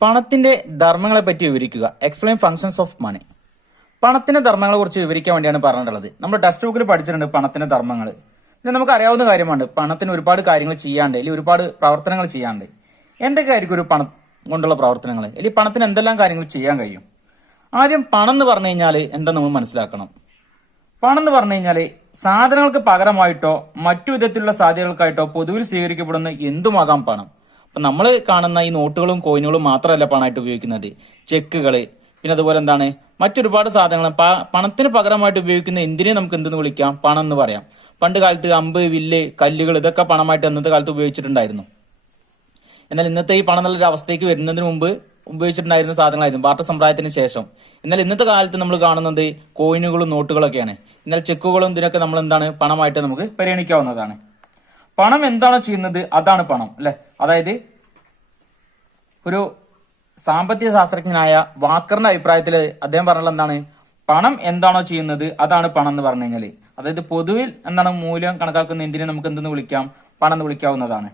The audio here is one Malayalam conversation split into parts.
പണത്തിന്റെ ധർമ്മങ്ങളെ പറ്റി വിവരിക്കുക. Explain functions of money. പണത്തിന്റെ ധർമ്മങ്ങളെ കുറിച്ച് വിവരിക്കാൻ വേണ്ടിയാണ് പറഞ്ഞിട്ടുള്ളത്. നമ്മൾ ടെക്സ്റ്റ് ബുക്കിൽ പഠിച്ചിട്ടുണ്ട് പണത്തിന്റെ ധർമ്മങ്ങൾ. ഇത് നമുക്ക് അറിയാവുന്ന കാര്യമാണ്. പണത്തിന് ഒരുപാട് കാര്യങ്ങൾ ചെയ്യാണ്ട്, അല്ലെങ്കിൽ ഒരുപാട് പ്രവർത്തനങ്ങൾ ചെയ്യാണ്ട്. എന്തൊക്കെയായിരിക്കും ഒരു പണം കൊണ്ടുള്ള പ്രവർത്തനങ്ങൾ, അല്ലെങ്കിൽ പണത്തിന് എന്തെല്ലാം കാര്യങ്ങൾ ചെയ്യാൻ കഴിയും? ആദ്യം പണം എന്ന് പറഞ്ഞു കഴിഞ്ഞാൽ എന്താ നമ്മൾ മനസ്സിലാക്കണം. പണം എന്ന് പറഞ്ഞു കഴിഞ്ഞാൽ സാധനങ്ങൾക്ക് പകരമായിട്ടോ മറ്റു വിധത്തിലുള്ള സാധ്യതകൾക്കായിട്ടോ പൊതുവിൽ സ്വീകരിക്കപ്പെടുന്ന എന്തുമാകാം പണം. അപ്പൊ നമ്മൾ കാണുന്ന ഈ നോട്ടുകളും കോയിനുകളും മാത്രമല്ല പണമായിട്ട് ഉപയോഗിക്കുന്നത്. ചെക്കുകള്, പിന്നെ അതുപോലെ എന്താണ് മറ്റൊരുപാട് സാധനങ്ങൾ പണത്തിന് പകരമായിട്ട് ഉപയോഗിക്കുന്ന എന്തിനെ നമുക്ക് എന്തെന്ന് വിളിക്കാം? പണം എന്ന് പറയാം. പണ്ട് കാലത്ത് അമ്പ്, വില്ല്, കല്ലുകൾ ഇതൊക്കെ പണമായിട്ട് അന്നത്തെ കാലത്ത് ഉപയോഗിച്ചിട്ടുണ്ടായിരുന്നു. എന്നാൽ ഇന്നത്തെ ഈ പണം എന്നുള്ള അവസ്ഥയ്ക്ക് വരുന്നതിന് മുമ്പ് ഉപയോഗിച്ചിട്ടുണ്ടായിരുന്ന സാധനങ്ങളായിരുന്നു ബാർട്ടർ സമ്പ്രദായത്തിന് ശേഷം. എന്നാൽ ഇന്നത്തെ കാലത്ത് നമ്മൾ കാണുന്നത് കോയിനുകളും നോട്ടുകളൊക്കെയാണ്. എന്നാൽ ചെക്കുകളും ഇതിനൊക്കെ നമ്മൾ എന്താണ് പണമായിട്ട് നമുക്ക് പരിഗണിക്കാവുന്നതാണ്. പണം എന്താണോ ചെയ്യുന്നത് അതാണ് പണം, അല്ലെ? അതായത് ഒരു സാമ്പത്തിക ശാസ്ത്രജ്ഞനായ വാക്കറിന്റെ അഭിപ്രായത്തിൽ അദ്ദേഹം പറഞ്ഞത് എന്താണ്? പണം എന്താണോ ചെയ്യുന്നത് അതാണ് പണം എന്ന് പറഞ്ഞു കഴിഞ്ഞാല്, അതായത് പൊതുവിൽ എന്താണ് മൂല്യം കണക്കാക്കുന്ന എന്തിനെ നമുക്ക് എന്തെന്ന് വിളിക്കാം? പണം എന്ന് വിളിക്കാവുന്നതാണ്.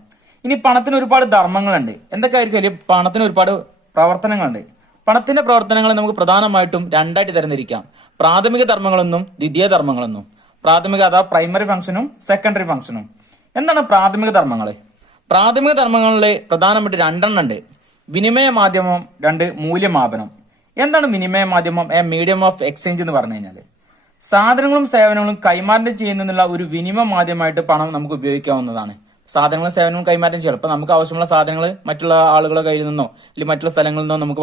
ഇനി പണത്തിന് ഒരുപാട് ധർമ്മങ്ങളുണ്ട്. എന്തൊക്കെയായിരിക്കും? പണത്തിന് ഒരുപാട് പ്രവർത്തനങ്ങളുണ്ട്. പണത്തിന്റെ പ്രവർത്തനങ്ങളെ നമുക്ക് പ്രധാനമായിട്ടും രണ്ടായിട്ട് തരംതിരിക്കാം. പ്രാഥമിക ധർമ്മങ്ങളെന്നും ദ്വിതീയ ധർമ്മങ്ങളെന്നും. പ്രാഥമിക അഥവാ പ്രൈമറി ഫംഗ്ഷനും സെക്കൻഡറി ഫംഗ്ഷനും. എന്താണ് പ്രാഥമിക ധർമ്മങ്ങൾ? പ്രാഥമിക ധർമ്മങ്ങളിൽ പ്രധാനമായിട്ട് രണ്ടെണ്ണം ഉണ്ട്. വിനിമയ മാധ്യമം, രണ്ട് മൂല്യമാപനം. എന്താണ് വിനിമയ മാധ്യമം? എ മീഡിയം ഓഫ് എക്സ്ചേഞ്ച് എന്ന് പറഞ്ഞു കഴിഞ്ഞാൽ സാധനങ്ങളും സേവനങ്ങളും കൈമാറ്റം ചെയ്യുന്നതിനുള്ള ഒരു വിനിമയ മാധ്യമമായിട്ട് പണം നമുക്ക് ഉപയോഗിക്കാവുന്നതാണ്. സാധനങ്ങളും സേവനങ്ങളും കൈമാറ്റം ചെയ്യണം. അപ്പൊ നമുക്ക് ആവശ്യമുള്ള സാധനങ്ങൾ മറ്റുള്ള ആളുകളുടെ കയ്യിൽ നിന്നോ അല്ലെങ്കിൽ മറ്റുള്ള സ്ഥലങ്ങളിൽ നിന്നോ നമുക്ക്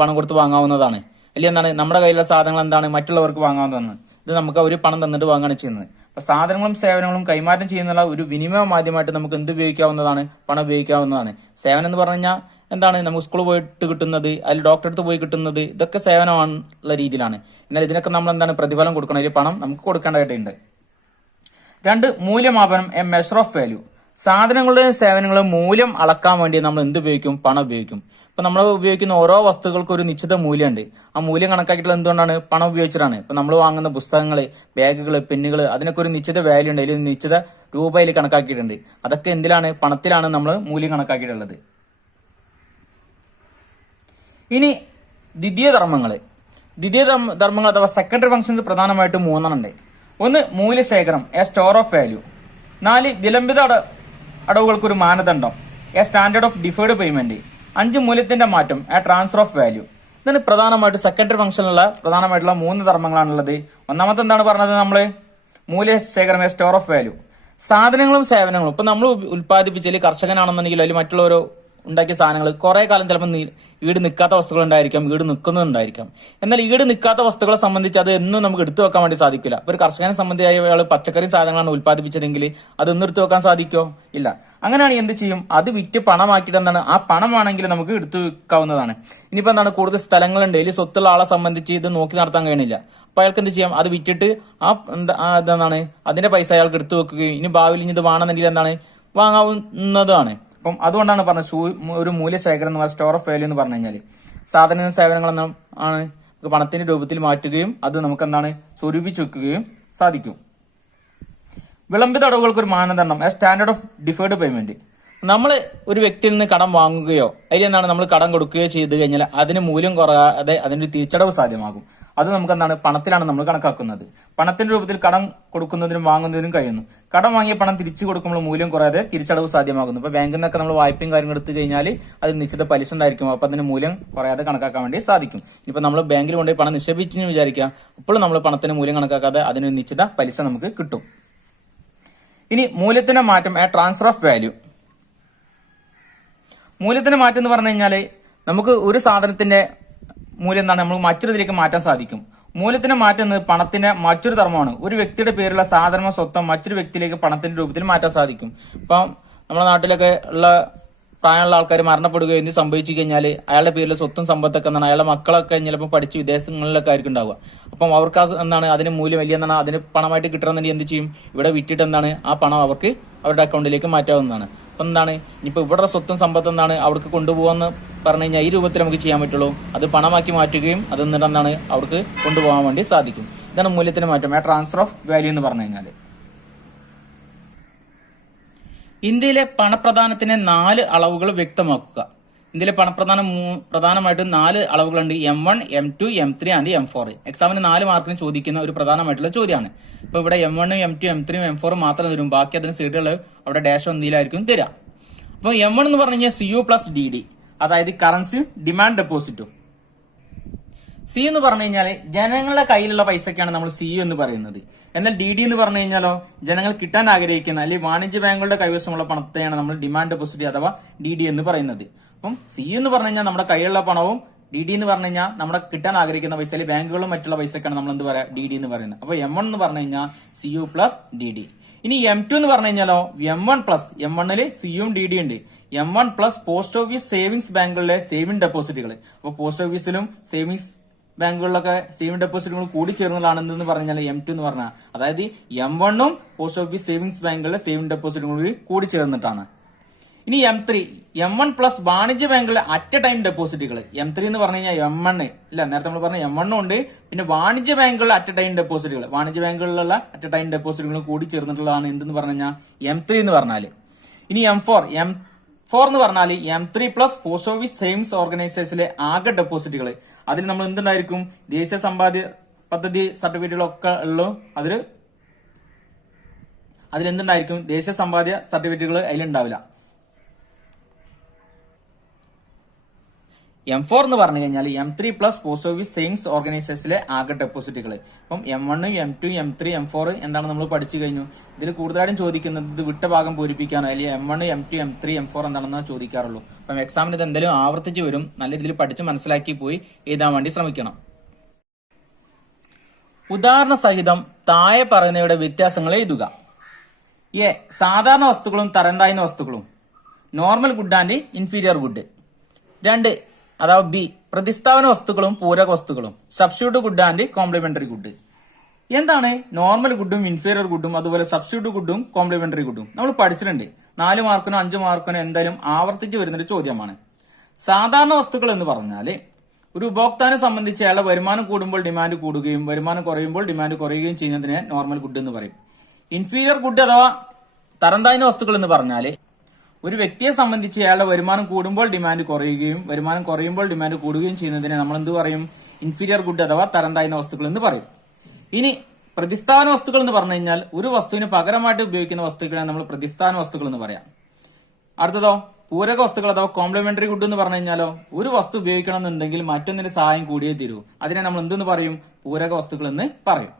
പണം കൊടുത്ത് വാങ്ങാവുന്നതാണ്. അല്ലെങ്കിൽ എന്താണ് നമ്മുടെ കയ്യിലുള്ള സാധനങ്ങൾ എന്താണ് മറ്റുള്ളവർക്ക് വാങ്ങാവുന്നതാണ്. ഇത് നമുക്ക് അവർ പണം തന്നിട്ട് വാങ്ങുകയാണ് ചെയ്യുന്നത്. അപ്പൊ സാധനങ്ങളും സേവനങ്ങളും കൈമാറ്റം ചെയ്യുന്നുള്ള ഒരു വിനിമയ മാധ്യമമായിട്ട് നമുക്ക് എന്ത് ഉപയോഗിക്കാവുന്നതാണ്? പണം ഉപയോഗിക്കാവുന്നതാണ്. സേവനം എന്ന് പറഞ്ഞു കഴിഞ്ഞാൽ എന്താണ്? നമുക്ക് സ്കൂളിൽ പോയിട്ട് കിട്ടുന്നത്, അതിൽ ഡോക്ടറെ അടുത്ത് പോയി കിട്ടുന്നത്, ഇതൊക്കെ സേവനമാണുള്ള രീതിയിലാണ്. എന്നാൽ ഇതിനൊക്കെ നമ്മൾ എന്താണ് പ്രതിഫലം കൊടുക്കണം, ഇതിൽ പണം നമുക്ക് കൊടുക്കേണ്ടതായിട്ടുണ്ട്. രണ്ട്, മൂല്യമാപനം, എ മെഷർ ഓഫ് വാല്യൂ. സാധനങ്ങളുടെയും സേവനങ്ങളുടെയും മൂല്യം അളക്കാൻ വേണ്ടി നമ്മൾ എന്ത് ഉപയോഗിക്കും? പണം ഉപയോഗിക്കും. ഇപ്പൊ നമ്മൾ ഉപയോഗിക്കുന്ന ഓരോ വസ്തുക്കൾക്കും ഒരു നിശ്ചിത മൂല്യമുണ്ട്. ആ മൂല്യം കണക്കാക്കിയിട്ടുള്ള എന്തുകൊണ്ടാണ്? പണം ഉപയോഗിച്ചിട്ടാണ്. ഇപ്പൊ നമ്മൾ വാങ്ങുന്ന പുസ്തകങ്ങള്, ബാഗുകള്, പെന്നുകള്, അതിനൊക്കെ ഒരു നിശ്ചിത വാല്യൂ ഉണ്ട്, അതിൽ നിശ്ചിത രൂപയിൽ കണക്കാക്കിയിട്ടുണ്ട്. അതൊക്കെ എന്തിലാണ്? പണത്തിലാണ് നമ്മൾ മൂല്യം കണക്കാക്കിയിട്ടുള്ളത്. ഇനി ദ്വിതീയ ധർമ്മങ്ങള്. ദ്വിതീയ ധർമ്മങ്ങൾ അഥവാ സെക്കൻഡറി ഫംഗ്ഷൻസ് പ്രധാനമായിട്ടും മൂന്നെണ്ണം ഉണ്ട്. ഒന്ന്, മൂല്യശേഖരം, എ സ്റ്റോർ ഓഫ് വാല്യൂ. 4, വിലംബിത അടവുകൾക്കൊരു മാനദണ്ഡം, A standard of deferred payment. 5, മൂല്യത്തിന്റെ മാറ്റം, എ ട്രാൻസ്ഫർ ഓഫ് വാല്യൂ. ഇതാണ് പ്രധാനമായിട്ട് സെക്കൻഡറി ഫംഗ്ഷനിലുള്ള പ്രധാനമായിട്ടുള്ള 3 ധർമ്മങ്ങളാണുള്ളത്. ഒന്നാമത്തെ എന്താണ് പറഞ്ഞത്? നമ്മള് മൂല്യശേഖരം, എ സ്റ്റോർ ഓഫ് വാല്യൂ. സാധനങ്ങളും സേവനങ്ങളും ഇപ്പൊ നമ്മൾ ഉത്പാദിപ്പിച്ചാൽ കർഷകനാണെന്നുണ്ടെങ്കിൽ അതിൽ മറ്റുള്ളവരോ ഉണ്ടാക്കിയ സാധനങ്ങൾ കുറെ കാലം ചിലപ്പോൾ ഈട് നിൽക്കാത്ത വസ്തുക്കൾ ഉണ്ടായിരിക്കാം, ഈട് നിൽക്കുന്നുണ്ടായിരിക്കാം. എന്നാൽ ഈട് നിൽക്കാത്ത വസ്തുക്കളെ സംബന്ധിച്ച് അത് എന്നും നമുക്ക് എടുത്തു വെക്കാൻ വേണ്ടി സാധിക്കില്ല. ഒരു കർഷകനെ സംബന്ധിച്ച് അയാൾ പച്ചക്കറി സാധനങ്ങളാണ് ഉത്പാദിപ്പിച്ചതെങ്കിൽ അതൊന്നും എടുത്തു വെക്കാൻ സാധിക്കോ? ഇല്ല. അങ്ങനെയാണെങ്കിൽ എന്ത് ചെയ്യും? അത് വിറ്റ് പണമാക്കിയിട്ട് എന്താണ്? ആ പണമാണെങ്കിൽ നമുക്ക് എടുത്തു വെക്കാവുന്നതാണ്. ഇനിയിപ്പോ എന്താണ്? കൂടുതൽ സ്ഥലങ്ങളുണ്ട്, ഇതിൽ സ്വത്തുള്ള ആളെ സംബന്ധിച്ച് ഇത് നോക്കി നടത്താൻ കഴിയണില്ല. അപ്പൊ അയാൾക്ക് എന്ത് ചെയ്യാം? അത് വിറ്റിട്ട് എന്താണ് അതിന്റെ പൈസ അയാൾക്ക് എടുത്തു വെക്കുകയും ഇനി ഭാവിയിൽ ഇനി ഇത് വേണമെന്നെങ്കിൽ എന്താണ് വാങ്ങാവുന്നതാണ്. അപ്പം അതുകൊണ്ടാണ് പറഞ്ഞത് ഒരു മൂല്യശേഖരം എന്ന് പറഞ്ഞ സ്റ്റോർ ഓഫ് വാല്യൂ എന്ന് പറഞ്ഞു കഴിഞ്ഞാൽ സാധന സേവനങ്ങളെന്നും ആണ് പണത്തിന്റെ രൂപത്തിൽ മാറ്റുകയും അത് നമുക്ക് എന്താണ് സ്വരൂപിച്ചു വെക്കുകയും സാധിക്കും. വിളംബിത അടവുകൾക്ക് ഒരു മാനദണ്ഡം, A standard of deferred payment. നമ്മൾ ഒരു വ്യക്തിയിൽ നിന്ന് കടം വാങ്ങുകയോ അതിൽ എന്താണ് നമ്മൾ കടം കൊടുക്കുകയോ ചെയ്തു കഴിഞ്ഞാൽ അതിന് മൂല്യം കുറയാതെ അതിനൊരു തിരിച്ചടവ് സാധ്യമാകും. അത് നമുക്ക് എന്താണ്? പണത്തിലാണ് നമ്മൾ കണക്കാക്കുന്നത്. പണത്തിന്റെ രൂപത്തിൽ കടം കൊടുക്കുന്നതിനും വാങ്ങുന്നതിനും കഴിയുന്നു. കടം വാങ്ങിയ പണം തിരിച്ചു കൊടുക്കുമ്പോൾ മൂല്യം കുറയാതെ തിരിച്ചടവ് സാധ്യമാകുന്നു. ഇപ്പൊ ബാങ്കിൽ നിന്നൊക്കെ നമ്മൾ വായ്പയും കാര്യങ്ങൾ എടുത്തു കഴിഞ്ഞാൽ അത് നിശ്ചിത പലിശ ഉണ്ടായിരിക്കും. അപ്പൊ അതിന് മൂല്യം കുറയാതെ കണക്കാക്കാൻ വേണ്ടി സാധിക്കും. ഇനിയിപ്പോ നമ്മൾ ബാങ്കിൽ കൊണ്ടുപോയി പണം നിക്ഷേപിച്ചെന്ന് വിചാരിക്കാം, അപ്പോൾ നമ്മൾ പണത്തിന് മൂല്യം കണക്കാക്കാതെ അതിനൊരു നിശ്ചിത പലിശ നമുക്ക് കിട്ടും. ഇനി മൂല്യത്തിന്റെ മാറ്റം, എ ട്രാൻസ്ഫർ ഓഫ് വാല്യൂ. മൂല്യത്തിന്റെ മാറ്റം എന്ന് പറഞ്ഞു കഴിഞ്ഞാൽ നമുക്ക് ഒരു സാധനത്തിന്റെ മൂല്യം എന്താണ്? നമുക്ക് മറ്റൊരിതിലേക്ക് മാറ്റാൻ സാധിക്കും. മൂല്യത്തിന്റെ മാറ്റം എന്നത് പണത്തിന്റെ മറ്റൊരു ധർമ്മമാണ്. ഒരു വ്യക്തിയുടെ പേരുള്ള സാധനമോ സ്വത്തോ മറ്റൊരു വ്യക്തിയിലേക്ക് പണത്തിന്റെ രൂപത്തിൽ മാറ്റാൻ സാധിക്കും. ഇപ്പം നമ്മുടെ നാട്ടിലൊക്കെ ഉള്ള പ്രായമുള്ള ആൾക്കാർ മരണപ്പെടുകയോ എന്ത് സംഭവിച്ചു കഴിഞ്ഞാൽ അയാളുടെ പേരിൽ സ്വത്തും സമ്പത്തൊക്കെ എന്താണ് അയാളുടെ മക്കളൊക്കെ ചിലപ്പോൾ പഠിച്ച് വിദേശങ്ങളിലൊക്കെ ആയിരിക്കും ഉണ്ടാവുക. അപ്പം അവർക്ക് എന്താണ് അതിന് മൂല്യം വലിയ എന്താണ് അതിന് പണമായിട്ട് കിട്ടണമെന്നുണ്ടെങ്കിൽ എന്ത് ചെയ്യും? ഇവിടെ വിറ്റിട്ട് എന്താണ് ആ പണം അവർക്ക് അവരുടെ അക്കൗണ്ടിലേക്ക് മാറ്റാവുന്നതാണ്. അപ്പം എന്താണ് ഇനിയിപ്പോൾ ഇവിടെ സ്വത്തും സമ്പത്തും എന്താണ് അവർക്ക് കൊണ്ടുപോകാന്ന് പറഞ്ഞു കഴിഞ്ഞാൽ ഈ രൂപത്തിൽ നമുക്ക് ചെയ്യാൻ പറ്റുള്ളൂ. അത് പണമാക്കി മാറ്റുകയും അത് എന്നിട്ട് എന്താണ് അവർക്ക് കൊണ്ടുപോകാൻ വേണ്ടി സാധിക്കും. ഇതാണ് മൂല്യത്തിന് മാറ്റം, ആ ട്രാൻസ്ഫർ ഓഫ് വാല്യൂ എന്ന് പറഞ്ഞു കഴിഞ്ഞാൽ. ഇന്ത്യയിലെ പണപ്രദാനത്തിന് 4 അളവുകൾ വ്യക്തമാക്കുക. ഇതിൽ പ്രധാനമായിട്ടും 4 അളവുകളുണ്ട്: M1, M2, M3 and M4. എക്സാമിന് 4 മാർക്കിന് ചോദിക്കുന്ന ഒരു പ്രധാനമായിട്ടുള്ള ചോദ്യമാണ്. ഇപ്പൊ ഇവിടെ M1, M2, M3, M4 മാത്രം തരും, ബാക്കി അതിന് സൈഡുകൾ അവിടെ ഡാഷ് ഒന്നിലായിരിക്കും തരാം. അപ്പൊ M1 എന്ന് പറഞ്ഞു കഴിഞ്ഞാൽ CU പ്ലസ് DD, അതായത് കറൻസിയും ഡിമാൻഡ് ഡെപ്പോസിറ്റും. സി എന്ന് പറഞ്ഞു കഴിഞ്ഞാൽ ജനങ്ങളുടെ കയ്യിലുള്ള പൈസക്കാണ് നമ്മൾ CU എന്ന് പറയുന്നത്. എന്നാൽ DD എന്ന് പറഞ്ഞു കഴിഞ്ഞാലോ ജനങ്ങൾ കിട്ടാൻ ആഗ്രഹിക്കുന്ന അല്ലെങ്കിൽ വാണിജ്യ ബാങ്കുകളുടെ കൈവശമുള്ള പണത്തെയാണ് നമ്മൾ ഡിമാൻഡ് ഡെപ്പോസിറ്റ് അഥവാ DD എന്ന് പറയുന്നത്. അപ്പം CU എന്ന് പറഞ്ഞു കഴിഞ്ഞാൽ നമ്മുടെ കയ്യിലുള്ള പണവും, DD എന്ന് പറഞ്ഞു കഴിഞ്ഞാൽ നമ്മുടെ കിട്ടാൻ ആഗ്രഹിക്കുന്ന പൈസ അല്ലെങ്കിൽ ബാങ്കുകളും മറ്റുള്ള പൈസക്കാണ് നമ്മൾ എന്ത് പറയാ DD എന്ന് പറയുന്നത്. അപ്പൊ M1 എന്ന് പറഞ്ഞു കഴിഞ്ഞാൽ CU പ്ലസ് DD. ഇനി M2 എന്ന് പറഞ്ഞു കഴിഞ്ഞാലോ M1 പ്ലസ്, M1 CUവും DD ഉണ്ട്. M1 plus post office savings ബാങ്കുകളിലെ സേവിംഗ് ഡെപ്പോസിറ്റുകൾ. അപ്പൊ പോസ്റ്റ് ഓഫീസിലും സേവിങ്സ് ബാങ്കുകളിലൊക്കെ സേവിംഗ് ഡെപ്പോസിറ്റുകൾ കൂടി ചേർന്നതാണെന്ന് പറഞ്ഞാൽ M2 എന്ന് പറഞ്ഞാൽ, അതായത് M1ഉം പോസ്റ്റ് ഓഫീസ് സേവിങ്സ് ബാങ്കുകളിലെ സേവിംഗ് ഡെപ്പോസിറ്റുകൾ കൂടി ചേർന്നിട്ടാണ്. ഇനി M3, M1 പ്ലസ് വാണിജ്യ ബാങ്കുകളിലെ അറ്റ് ടൈം ഡെപ്പോസിറ്റുകൾ. M3 എന്ന് പറഞ്ഞു കഴിഞ്ഞാൽ M1 ഇല്ല, നേരത്തെ നമ്മൾ പറഞ്ഞ M1 ഉണ്ട്, പിന്നെ വാണിജ്യ ബാങ്കുകളിലെ അറ്റ് ടൈം ഡെപ്പോസിറ്റുകൾ, വാണിജ്യ ബാങ്കുകളിലുള്ള അറ്റ് ടൈം ഡെപ്പോസിറ്റുകൾ കൂടി ചേർന്നിട്ടുള്ളതാണ് എന്തെന്ന് പറഞ്ഞു കഴിഞ്ഞാൽ M3 എന്ന് പറഞ്ഞാൽ. ഇനി M4 എന്ന് പറഞ്ഞാൽ M3 plus post office savings ഓർഗനൈസേഷനിലെ ആകെ ഡെപ്പോസിറ്റുകൾ. അതിൽ നമ്മൾ എന്തുണ്ടായിരിക്കും, ദേശീയ സമ്പാദ്യ പദ്ധതി സർട്ടിഫിക്കറ്റുകളൊക്കെ ഉള്ളൂ. അതിലെന്തുണ്ടായിരിക്കും, ദേശീയ സമ്പാദ്യ സർട്ടിഫിക്കറ്റുകൾ അതിലുണ്ടാവില്ല. M4 എന്ന് പറഞ്ഞു കഴിഞ്ഞാൽ M3 plus post office savings ഓർഗനൈസേഷനിലെ ആകെ ഡെപ്പോസിറ്റുകൾ. അപ്പം M1, M2, M3, M4 എന്താണ് നമ്മൾ പഠിച്ചു കഴിഞ്ഞു. ഇതിൽ കൂടുതലായിട്ടും ചോദിക്കുന്നത് ഇത് വിട്ട ഭാഗം പൂരിപ്പിക്കാനോ അല്ലെങ്കിൽ M1, M2, M3, M4 എന്താണെന്ന് ചോദിക്കാറുള്ളൂ. അപ്പം എക്സാമിന് ഇത് എന്തെങ്കിലും ആവർത്തിച്ച് വരും. നല്ല രീതിയിൽ പഠിച്ച് മനസ്സിലാക്കി പോയി എഴുതാൻ വേണ്ടി ശ്രമിക്കണം. ഉദാഹരണ സഹിതം താഴെ പറയുന്നവയുടെ വ്യത്യാസങ്ങൾ എഴുതുക. എ, സാധാരണ വസ്തുക്കളും തരംതാഴ്ന്ന വസ്തുക്കളും, normal good and inferior good. 2, അഥവാ ബി, പ്രതിസ്ഥാപന വസ്തുക്കളും പൂരക വസ്തുക്കളും, substitute good and complementary good. എന്താണ് നോർമൽ ഗുഡും ഇൻഫീരിയർ ഗുഡും അതുപോലെ സബ്സ്റ്റിറ്റ്യൂട്ട് ഗുഡും കോംപ്ലിമെന്ററി ഗുഡും നമ്മൾ പഠിച്ചിട്ടുണ്ട്. 4 മാർക്കിനോ 5 മാർക്കിനോ എന്തായാലും ആവർത്തിച്ച് വരുന്നൊരു ചോദ്യമാണ്. സാധാരണ വസ്തുക്കൾ എന്ന് പറഞ്ഞാൽ ഒരു ഉപഭോക്താവിനെ സംബന്ധിച്ച് അയാളുടെ വരുമാനം കൂടുമ്പോൾ ഡിമാൻഡ് കൂടുകയും വരുമാനം കുറയുമ്പോൾ ഡിമാൻഡ് കുറയുകയും ചെയ്യുന്നതിനെ നോർമൽ ഗുഡ് എന്ന് പറയും. ഇൻഫീരിയർ ഗുഡ് അഥവാ തരംതാഴ്ന്ന വസ്തുക്കൾ എന്ന് പറഞ്ഞാൽ ഒരു വ്യക്തിയെ സംബന്ധിച്ച് അയാളുടെ വരുമാനം കൂടുമ്പോൾ ഡിമാൻഡ് കുറയുകയും വരുമാനം കുറയുമ്പോൾ ഡിമാൻഡ് കൂടുകയും ചെയ്യുന്നതിനെ നമ്മൾ എന്ത് പറയും, ഇൻഫീരിയർ ഗുഡ് അഥവാ തരംതാഴ്ന്ന വസ്തുക്കൾ എന്ന് പറയും. ഇനി പ്രതിസ്ഥാന വസ്തുക്കൾ എന്ന് പറഞ്ഞു കഴിഞ്ഞാൽ ഒരു വസ്തുവിന് പകരമായിട്ട് ഉപയോഗിക്കുന്ന വസ്തുക്കളെ നമ്മൾ പ്രതിസ്ഥാന വസ്തുക്കൾ എന്ന് പറയാം. അടുത്തതോ പൂരക വസ്തുക്കൾ അഥവാ കോംപ്ലിമെന്ററി ഗുഡ് എന്ന് പറഞ്ഞു കഴിഞ്ഞാലോ ഒരു വസ്തു ഉപയോഗിക്കണം എന്നുണ്ടെങ്കിൽ മറ്റൊന്നിന്റെ സഹായം കൂടിയേ തീരൂ. അതിനെ നമ്മൾ എന്തെന്ന് പറയും, പൂരക വസ്തുക്കൾ എന്ന് പറയും.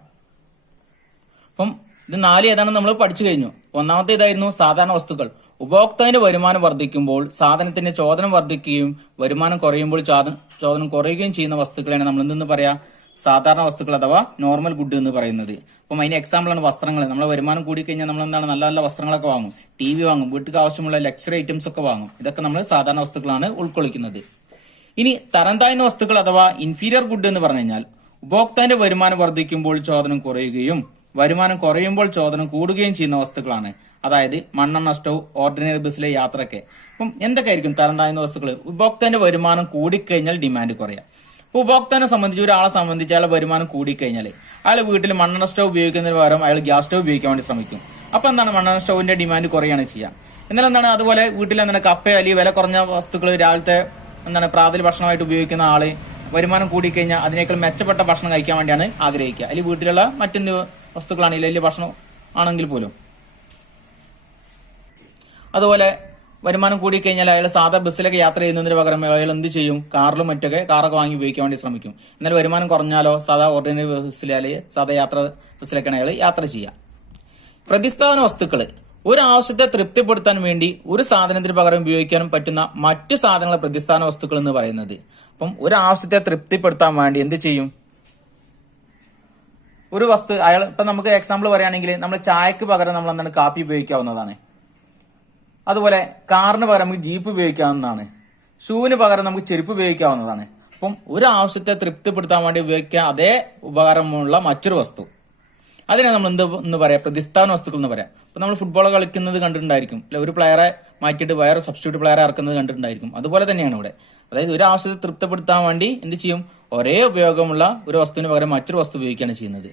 അപ്പം ഇത് 4 ഏതാണെന്ന് നമ്മൾ പഠിച്ചു കഴിഞ്ഞു. ഒന്നാമത്തെ ഇതായിരുന്നു സാധാരണ വസ്തുക്കൾ. ഉപഭോക്താവിന്റെ വരുമാനം വർദ്ധിക്കുമ്പോൾ സാധനത്തിന്റെ ചോദനം വർദ്ധിക്കുകയും വരുമാനം കുറയുമ്പോൾ ചോദനം കുറയുകയും ചെയ്യുന്ന വസ്തുക്കളെയാണ് നമ്മൾ എന്തെന്ന് പറയാ, സാധാരണ വസ്തുക്കൾ അഥവാ നോർമൽ ഗുഡ് എന്ന് പറയുന്നത്. അപ്പം അതിന് എക്സാമ്പിളാണ് വസ്ത്രങ്ങൾ. നമ്മളെ വരുമാനം കൂടിക്കഴിഞ്ഞാൽ നമ്മൾ എന്താണ് നല്ല നല്ല വസ്ത്രങ്ങളൊക്കെ വാങ്ങും, TV വാങ്ങും, വീട്ടിൽ ആവശ്യമുള്ള ലക്ഷറി ഐറ്റംസ് ഒക്കെ വാങ്ങും. ഇതൊക്കെ നമ്മൾ സാധാരണ വസ്തുക്കളാണ് ഉൾക്കൊള്ളിക്കുന്നത്. ഇനി തരംതാഴ്ന്ന വസ്തുക്കൾ അഥവാ ഇൻഫീരിയർ ഗുഡ് എന്ന് പറഞ്ഞു കഴിഞ്ഞാൽ ഉപഭോക്താവിന്റെ വരുമാനം വർദ്ധിക്കുമ്പോൾ ചോദനം കുറയുകയും വരുമാനം കുറയുമ്പോൾ ചോദനം കൂടുകയും ചെയ്യുന്ന വസ്തുക്കളാണ്. അതായത് മണ്ണെണ്ണ സ്റ്റൗ, ഓർഡിനറി ബസ്സിലെ യാത്രയൊക്കെ. അപ്പം എന്തൊക്കെയായിരിക്കും തരംതാഴ്ന്ന വസ്തുക്കൾ? ഉപഭോക്താവിന്റെ വരുമാനം കൂടിക്കഴിഞ്ഞാൽ ഡിമാൻഡ് കുറയാം. അപ്പൊ ഉപഭോക്താവിനെ സംബന്ധിച്ച് ഒരാളെ സംബന്ധിച്ച് അയാളെ വരുമാനം കൂടിക്കഴിഞ്ഞാൽ അയാൾ വീട്ടിൽ മണ്ണെണ്ണ സ്റ്റൗ ഉപയോഗിക്കുന്നതിന് പകരം അയാൾ ഗ്യാസ് സ്റ്റൗ ഉപയോഗിക്കാൻ വേണ്ടി ശ്രമിക്കും. അപ്പൊ എന്താണ്, മണ്ണെണ്ണ സ്റ്റൗവിന്റെ ഡിമാൻഡ് കുറയാണ് ചെയ്യുക. എന്നാൽ എന്താണ്, അതുപോലെ വീട്ടിൽ എന്താണ് കപ്പയോ അല്ലെങ്കിൽ വില കുറഞ്ഞ വസ്തുക്കൾ രാവിലത്തെ എന്താണ് പ്രാതൽ ഭക്ഷണമായിട്ട് ഉപയോഗിക്കുന്ന ആള് വരുമാനം കൂടിക്കഴിഞ്ഞാൽ അതിനേക്കാൾ മെച്ചപ്പെട്ട ഭക്ഷണം കഴിക്കാൻ വേണ്ടിയാണ് ആഗ്രഹിക്കുക. അല്ലെങ്കിൽ വീട്ടിലുള്ള മറ്റെന്ത് വസ്തുക്കളാണെങ്കിലും വലിയ ഭക്ഷണം ആണെങ്കിൽ പോലും. അതുപോലെ വരുമാനം കൂടിക്കഴിഞ്ഞാൽ അയാൾ സാധാ ബസ്സിലൊക്കെ യാത്ര ചെയ്യുന്നതിന് പകരം അയാൾ എന്ത് ചെയ്യും, കാറിലും മറ്റൊക്കെ കാറൊക്കെ വാങ്ങി ഉപയോഗിക്കാൻ വേണ്ടി ശ്രമിക്കും. എന്നാൽ വരുമാനം കുറഞ്ഞാലോ സാധാ ഓർഡിനറി ബസ്സിൽ അല്ലെങ്കിൽ സാധാ ബസ്സിലൊക്കെയാണ് അയാൾ യാത്ര ചെയ്യുക. പ്രതിസ്ഥാന വസ്തുക്കൾ ഒരു ആവശ്യത്തെ തൃപ്തിപ്പെടുത്താൻ വേണ്ടി ഒരു സാധനത്തിന് പകരം ഉപയോഗിക്കാനും പറ്റുന്ന മറ്റു സാധനങ്ങളെ പ്രതിസ്ഥാന വസ്തുക്കൾ എന്ന് പറയുന്നത്. അപ്പം ഒരു ആവശ്യത്തെ തൃപ്തിപ്പെടുത്താൻ വേണ്ടി എന്ത് ചെയ്യും, ഒരു വസ്തു അയാൾ ഇപ്പൊ നമുക്ക് എക്സാമ്പിൾ പറയുകയാണെങ്കിൽ നമ്മൾ ചായക്ക് പകരം നമ്മൾ എന്താണ് കാപ്പി ഉപയോഗിക്കാവുന്നതാണ്. അതുപോലെ കാറിന് പകരം നമുക്ക് ജീപ്പ് ഉപയോഗിക്കാവുന്നതാണ്. ഷൂവിന് പകരം നമുക്ക് ചെരുപ്പ് ഉപയോഗിക്കാവുന്നതാണ്. അപ്പം ഒരു ആവശ്യത്തെ തൃപ്തിപ്പെടുത്താൻ വേണ്ടി ഉപയോഗിക്കാൻ അതേ ഉപകാരമുള്ള മറ്റൊരു വസ്തു, അതിനെ നമ്മൾ എന്ന് പറയാം, പ്രതിസ്ഥാന വസ്തുക്കൾ എന്ന് പറയാം. ഇപ്പൊ നമ്മൾ ഫുട്ബോൾ കളിക്കുന്നത് കണ്ടിട്ടുണ്ടായിരിക്കും, അല്ലെ, ഒരു പ്ലെയറെ മാറ്റിയിട്ട് വേറെ സബ്സ്റ്റിറ്റ്യൂട്ട് പ്ലെയറെ ഇറക്കുന്നത് കണ്ടിട്ടുണ്ടായിരിക്കും. അതുപോലെ തന്നെയാണ് ഇവിടെ. അതായത് ഒരു ആവശ്യത്തെ തൃപ്തിപ്പെടുത്താൻ വേണ്ടി എന്ത് ചെയ്യും, ഒരേ ഉപയോഗമുള്ള ഒരു വസ്തുവിന് പകരം മറ്റൊരു വസ്തു ഉപയോഗിക്കുകയാണ് ചെയ്യുന്നത്.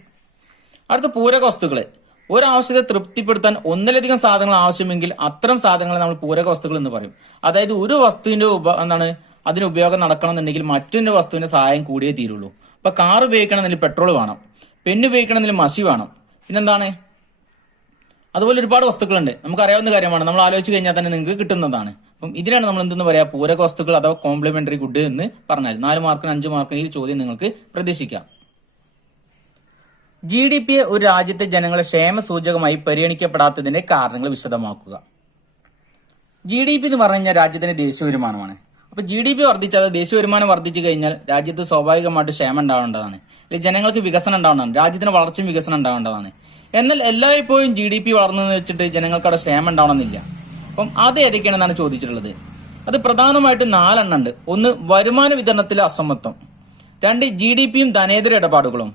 അടുത്ത പൂരക വസ്തുക്കള്. ഒരാവശ്യത്തെ തൃപ്തിപ്പെടുത്താൻ ഒന്നിലധികം സാധനങ്ങൾ ആവശ്യമെങ്കിൽ അത്തരം സാധനങ്ങളെ നമ്മൾ പൂരക വസ്തുക്കൾ എന്ന് പറയും. അതായത് ഒരു വസ്തുവിന്റെ അതിന് ഉപയോഗം നടക്കണമെന്നുണ്ടെങ്കിൽ മറ്റൊരു വസ്തുവിന്റെ സഹായം കൂടിയേ തീരുള്ളൂ. ഇപ്പൊ കാർ ഉപയോഗിക്കണമെങ്കിൽ പെട്രോൾ വേണം, പെണ്ണ് ഉപയോഗിക്കണമെങ്കിൽ മഷി വേണം, പിന്നെന്താണ്, അതുപോലെ ഒരുപാട് വസ്തുക്കളുണ്ട്. നമുക്ക് അറിയാവുന്ന കാര്യമാണ്, നമ്മൾ ആലോചിച്ച് കഴിഞ്ഞാൽ തന്നെ നിങ്ങൾക്ക് കിട്ടുന്നതാണ്. അപ്പം ഇതിനാണ് നമ്മൾ എന്തെന്ന് പറയാ, പൂരക വസ്തുക്കൾ അഥവാ കോംപ്ലിമെന്ററി ഗുഡ് എന്ന് പറഞ്ഞാൽ 4 മാർക്കിന് 5 മാർക്കിന് ഈ ചോദ്യം നിങ്ങൾക്ക് പ്രതീക്ഷിക്കാം. GDP ഒരു രാജ്യത്തെ ജനങ്ങളെ ക്ഷേമ സൂചകമായി പരിഗണിക്കപ്പെടാത്തതിന്റെ കാരണങ്ങൾ വിശദമാക്കുക. GDP എന്ന് പറഞ്ഞു കഴിഞ്ഞാൽ രാജ്യത്തിന്റെ ദേശീയ വരുമാനമാണ്. അപ്പൊ GDP വർദ്ധിച്ചാൽ, ദേശീയ വരുമാനം വർദ്ധിച്ചു കഴിഞ്ഞാൽ രാജ്യത്ത് സ്വാഭാവികമായിട്ട് ക്ഷേമം ഉണ്ടാവേണ്ടതാണ്, അല്ലെങ്കിൽ ജനങ്ങൾക്ക് വികസനം ഉണ്ടാവേണ്ടതാണ്, രാജ്യത്തിന് വളർച്ചയും വികസനം ഉണ്ടാവേണ്ടതാണ്. എന്നാൽ എല്ലായ്പ്പോഴും GDP വളർന്നെന്ന് വെച്ചിട്ട് ജനങ്ങൾക്ക് അവിടെ ക്ഷേമം ഉണ്ടാവണമെന്നില്ല. അപ്പം അത് ഏതൊക്കെയാണെന്നാണ് ചോദിച്ചിട്ടുള്ളത്. അത് പ്രധാനമായിട്ട് 4 എണ്ണം ഉണ്ട്. 1 വരുമാന വിതരണത്തിലെ അസമത്വം, 2 GDP-യും ധനേതര ഇടപാടുകളും,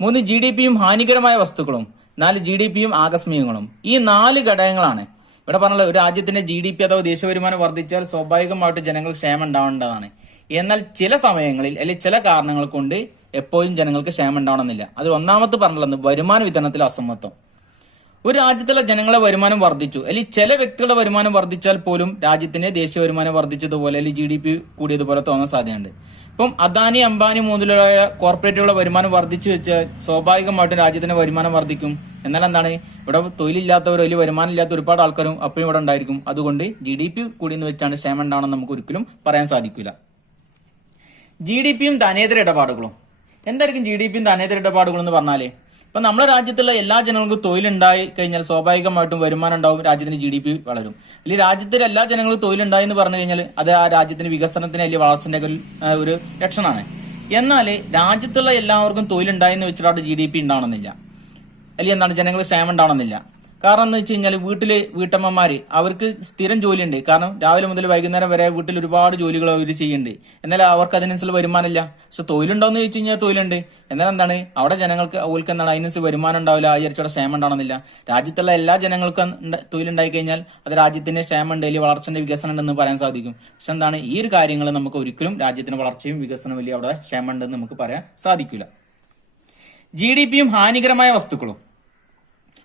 3 GDP-യും ഹാനികരമായ വസ്തുക്കളും, 4 GDP-യും ആകസ്മികങ്ങളും. ഈ 4 ഘടകങ്ങളാണ് ഇവിടെ പറഞ്ഞത്. ഒരു രാജ്യത്തിന്റെ GDP അഥവാ ദേശീയ വരുമാനം വർദ്ധിച്ചാൽ സ്വാഭാവികമായിട്ട് ജനങ്ങൾ ക്ഷേമം ഉണ്ടാവേണ്ടതാണ്. എന്നാൽ ചില സമയങ്ങളിൽ അല്ലെങ്കിൽ ചില കാരണങ്ങൾ കൊണ്ട് എപ്പോഴും ജനങ്ങൾക്ക് ക്ഷേമം ഉണ്ടാവണമെന്നില്ല. അത് ഒന്നാമത്തെ പറഞ്ഞുള്ളത് വരുമാന വിതരണത്തിലെ അസമത്വം. ഒരു രാജ്യത്തുള്ള ജനങ്ങളെ വരുമാനം വർദ്ധിച്ചു, അല്ലെങ്കിൽ ചില വ്യക്തികളുടെ വരുമാനം വർദ്ധിച്ചാൽ പോലും രാജ്യത്തിന്റെ ദേശീയ വരുമാനം വർദ്ധിച്ചതുപോലെ അല്ലെങ്കിൽ GDP കൂടിയതുപോലെ തോന്നാൻ സാധ്യതയുണ്ട്. ഇപ്പം അദാനി, അംബാനി മുതലുള്ള കോർപ്പറേറ്റുകളുടെ വരുമാനം വർദ്ധിച്ചു വെച്ചാൽ സ്വാഭാവികമായിട്ടും രാജ്യത്തിന്റെ വരുമാനം വർദ്ധിക്കും. എന്നാൽ എന്താണ്, ഇവിടെ തൊഴിലില്ലാത്തവരോ വലിയ വരുമാനം ഇല്ലാത്ത ഒരുപാട് ആൾക്കാരും അപ്പോഴും ഇവിടെ ഉണ്ടായിരിക്കും. അതുകൊണ്ട് GDP കൂടിയെന്ന് വെച്ചാണ് ക്ഷേമം ഉണ്ടാവണം നമുക്ക് ഒരിക്കലും പറയാൻ സാധിക്കില്ല. GDP-യും ധനേതര ഇടപാടുകളും. എന്തായിരിക്കും GDP-യും ധനേതര ഇടപാടുകളും എന്ന് പറഞ്ഞാല്, ഇപ്പൊ നമ്മുടെ രാജ്യത്തുള്ള എല്ലാ ജനങ്ങൾക്കും തൊഴിലുണ്ടായി കഴിഞ്ഞാൽ സ്വാഭാവികമായിട്ടും വരുമാനം ഉണ്ടാവും, രാജ്യത്തിന് GDP വളരും. അല്ലെങ്കിൽ രാജ്യത്തിലെ എല്ലാ ജനങ്ങൾക്കും തൊഴിലുണ്ടായി എന്ന് പറഞ്ഞു കഴിഞ്ഞാൽ അത് ആ രാജ്യത്തിന് വികസനത്തിന് അല്ലെങ്കിൽ വളർച്ചന്റെ ഒരു ലക്ഷണമാണ്. എന്നാൽ രാജ്യത്തുള്ള എല്ലാവർക്കും തൊഴിലുണ്ടായി എന്ന് വെച്ചിട്ട് അവിടെ GDP ഉണ്ടാവണമെന്നില്ല, അല്ലെങ്കിൽ എന്താണ് ജനങ്ങൾ ക്ഷേമം ഉണ്ടാവണമെന്നില്ല. കാരണം എന്ന് വെച്ച് കഴിഞ്ഞാൽ വീട്ടമ്മമാര് അവർക്ക് സ്ഥിരം ജോലിയുണ്ട്. കാരണം രാവിലെ മുതൽ വൈകുന്നേരം വരെ വീട്ടിൽ ഒരുപാട് ജോലികൾ അവർ ചെയ്യുന്നുണ്ട്. എന്നാൽ അവർക്ക് അതിനനുസരിച്ച് വരുമാനമില്ല. പക്ഷെ തൊഴിലുണ്ടോന്ന് ചോദിച്ചു കഴിഞ്ഞാൽ തൊഴിലുണ്ട്. എന്നാൽ എന്താണ് അവിടെ ജനങ്ങൾക്ക് അവർക്ക് എന്താണ് അതിനനുസരിച്ച് വരുമാനം ഉണ്ടാവില്ല, വിചാരിച്ചവിടെ ക്ഷേമം ഉണ്ടാവണമെന്നില്ല. രാജ്യത്തുള്ള എല്ലാ ജനങ്ങൾക്കും തൊഴിലുണ്ടായി കഴിഞ്ഞാൽ അത് രാജ്യത്തിന്റെ ക്ഷേമം ഉണ്ട്, അല്ലെങ്കിൽ വളർച്ചന്റെ വികസനം ഉണ്ടെന്ന് പറയാൻ സാധിക്കും. പക്ഷെ എന്താണ് ഈ ഒരു കാര്യങ്ങൾ നമുക്ക് ഒരിക്കലും രാജ്യത്തിന്റെ വളർച്ചയും വികസനവും വലിയ അവിടെ ക്ഷേമം ഉണ്ടെന്ന് നമുക്ക് പറയാൻ സാധിക്കില്ല. GDP-യും ഹാനികരമായ വസ്തുക്കളും.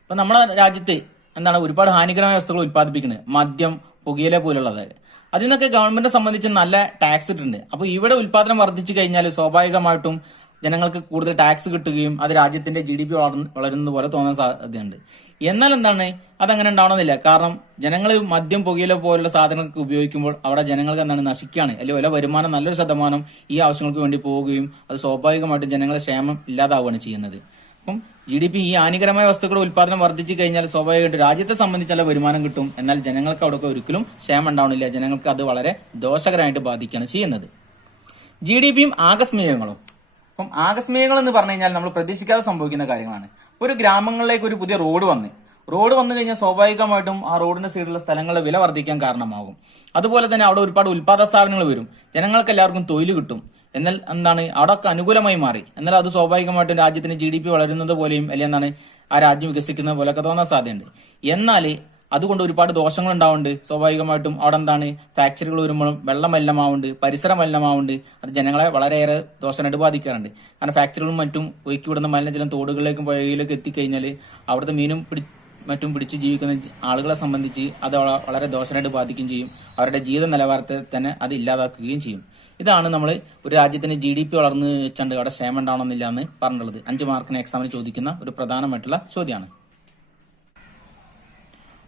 ഇപ്പൊ നമ്മുടെ രാജ്യത്ത് എന്താണ് ഒരുപാട് ഹാനികരമായ വസ്തുക്കൾ ഉത്പാദിപ്പിക്കുന്നത്, മദ്യം, പുകയില പോലുള്ളത്. അതിൽ നിന്നൊക്കെ ഗവൺമെന്റിനെ സംബന്ധിച്ച് നല്ല ടാക്സ് ഇട്ടുണ്ട്. അപ്പൊ ഇവിടെ ഉത്പാദനം വർദ്ധിച്ചു കഴിഞ്ഞാൽ സ്വാഭാവികമായിട്ടും ജനങ്ങൾക്ക് കൂടുതൽ ടാക്സ് കിട്ടുകയും അത് രാജ്യത്തിന്റെ GDP വളരുന്നത് പോലെ തോന്നാൻ സാധ്യതയുണ്ട്. എന്നാൽ എന്താണ് അതങ്ങനെ ഉണ്ടാവണമെന്നില്ല. കാരണം ജനങ്ങൾ മദ്യം, പുകയില പോലുള്ള സാധനങ്ങൾക്ക് ഉപയോഗിക്കുമ്പോൾ അവിടെ ജനങ്ങൾക്ക് എന്താണ് നശിക്കുകയാണ്, അല്ലെങ്കിൽ വല്ല വരുമാനം നല്ലൊരു ശതമാനം ഈ ആവശ്യങ്ങൾക്ക് വേണ്ടി പോവുകയും അത് സ്വാഭാവികമായിട്ടും ജനങ്ങളെ ക്ഷേമം ഇല്ലാതാവുകയാണ് ചെയ്യുന്നത്. അപ്പം GDP ഈ ഹാനികരമായ വസ്തുക്കളുടെ ഉത്പാദനം വർദ്ധിച്ചു കഴിഞ്ഞാൽ സ്വാഭാവികമായിട്ട് രാജ്യത്തെ സംബന്ധിച്ച് നല്ല വരുമാനം കിട്ടും. എന്നാൽ ജനങ്ങൾക്ക് അവിടെ ഒരിക്കലും ക്ഷേമം ഉണ്ടാവണില്ല, ജനങ്ങൾക്ക് അത് വളരെ ദോഷകരമായിട്ട് ബാധിക്കുകയാണ് ചെയ്യുന്നത്. GDP-യും ആകസ്മികങ്ങളും. അപ്പം ആകസ്മികങ്ങൾ എന്ന് പറഞ്ഞു കഴിഞ്ഞാൽ നമ്മൾ പ്രതീക്ഷിക്കാതെ സംഭവിക്കുന്ന കാര്യങ്ങളാണ്. ഒരു ഗ്രാമങ്ങളിലേക്ക് ഒരു പുതിയ റോഡ് വന്നു കഴിഞ്ഞാൽ സ്വാഭാവികമായിട്ടും ആ റോഡിന്റെ സൈഡിലുള്ള സ്ഥലങ്ങളുടെ വില വർദ്ധിക്കാൻ കാരണമാകും. അതുപോലെ തന്നെ അവിടെ ഒരുപാട് ഉത്പാദന സ്ഥാപനങ്ങൾ വരും, ജനങ്ങൾക്ക് എല്ലാവർക്കും തൊഴിൽ കിട്ടും. എന്നാൽ എന്താണ് അവിടെ ഒക്കെ അനുകൂലമായി മാറി. എന്നാൽ അത് സ്വാഭാവികമായിട്ടും രാജ്യത്തിന് GDP വളരുന്നത് പോലെയും അല്ലെങ്കിൽ എന്താണ് ആ രാജ്യം വികസിക്കുന്നത് പോലെയൊക്കെ തോന്നാൻ സാധ്യതയുണ്ട്. എന്നാൽ അതുകൊണ്ട് ഒരുപാട് ദോഷങ്ങൾ ഉണ്ടാവുന്നുണ്ട്. സ്വാഭാവികമായിട്ടും അവിടെ എന്താണ് ഫാക്ടറികൾ വരുമ്പോഴും വെള്ളം മലിനമാവുന്നുണ്ട്, പരിസരം മലിനമാവുന്നുണ്ട്. അത് ജനങ്ങളെ വളരെയേറെ ദോഷമായിട്ട് ബാധിക്കാറുണ്ട്. കാരണം ഫാക്ടറികളും മറ്റും ഒഴുക്കി വിടുന്ന മലിനജലം തോടുകളിലേക്കും പുഴയിലേക്കും എത്തിക്കഴിഞ്ഞാൽ അവിടുത്തെ മീനും മറ്റും പിടിച്ച് ജീവിക്കുന്ന ആളുകളെ സംബന്ധിച്ച് അത് വളരെ ദോഷമായിട്ട് ബാധിക്കുകയും ചെയ്യും. അവരുടെ ജീവിത നിലവാരത്തെ തന്നെ അത് ഇല്ലാതാക്കുകയും ചെയ്യും. ഇതാണ് നമ്മൾ ഒരു രാജ്യത്തിന് GDP വളർന്നു വെച്ചാണ്ട് അവിടെ ക്ഷേമം ഉണ്ടാവണമെന്നില്ല എന്ന് പറഞ്ഞിട്ടുള്ളത്. 5 മാർക്കിന് എക്സാമിന് ചോദിക്കുന്ന ഒരു പ്രധാനമായിട്ടുള്ള ചോദ്യമാണ്.